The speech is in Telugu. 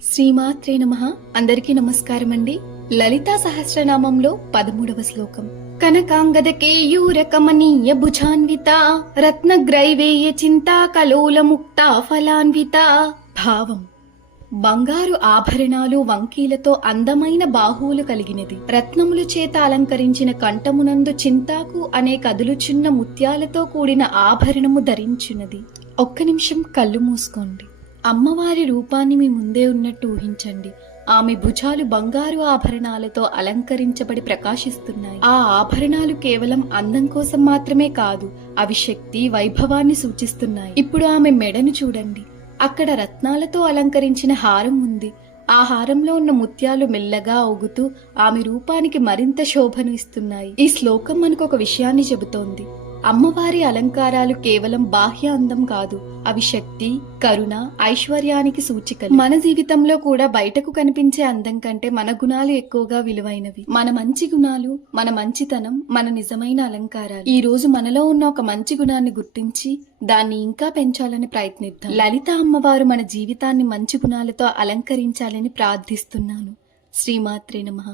శ్రీమాత్రే నమః. అందరికీ నమస్కారం అండి. లలితా సహస్రనామంలో 13వ శ్లోకం. కనకాంగద కేయూర కమనీయ భుజాన్విత రత్నగ్రైవేయ చింతా కలోల ముక్తా ఫలాన్విత. భావం: బంగారు ఆభరణాలు వంకీలతో అందమైన బాహువులు కలిగినది. రత్నముల చేత అలంకరించిన కంఠమునందు చింతాకు అనే కదులుచున్న ముత్యాలతో కూడిన ఆభరణము ధరించున్నది. ఒక్క నిమిషం కళ్ళు మూసుకోండి. అమ్మవారి రూపాన్ని మీ ముందే ఉన్నట్టు ఊహించండి. ఆమె భుజాలు బంగారు ఆభరణాలతో అలంకరించబడి ప్రకాశిస్తున్నాయి. ఆ ఆభరణాలు కేవలం అందం కోసం మాత్రమే కాదు, అవి శక్తి, వైభవాన్ని సూచిస్తున్నాయి. ఇప్పుడు ఆమె మెడను చూడండి. అక్కడ రత్నాలతో అలంకరించిన హారం ఉంది. ఆ హారంలో ఉన్న ముత్యాలు మెల్లగా ఊగుతూ ఆమె రూపానికి మరింత శోభను ఇస్తున్నాయి. ఈ శ్లోకం మనకు ఒక విషయాన్ని చెబుతోంది. అమ్మవారి అలంకారాలు కేవలం బాహ్య అందం కాదు, అవి శక్తి, కరుణ, ఐశ్వర్యానికి సూచికలు. మన జీవితంలో కూడా బయటకు కనిపించే అందం కంటే మన గుణాలు ఎక్కువగా విలువైనవి. మన మంచి గుణాలు, మన మంచితనం మన నిజమైన అలంకారాలు. ఈ రోజు మనలో ఉన్న ఒక మంచి గుణాన్ని గుర్తించి దాన్ని ఇంకా పెంచాలని ప్రయత్నిద్దాం. లలిత అమ్మవారు మన జీవితాన్ని మంచి గుణాలతో అలంకరించాలని ప్రార్థిస్తున్నాను. శ్రీమాత్రే నమః.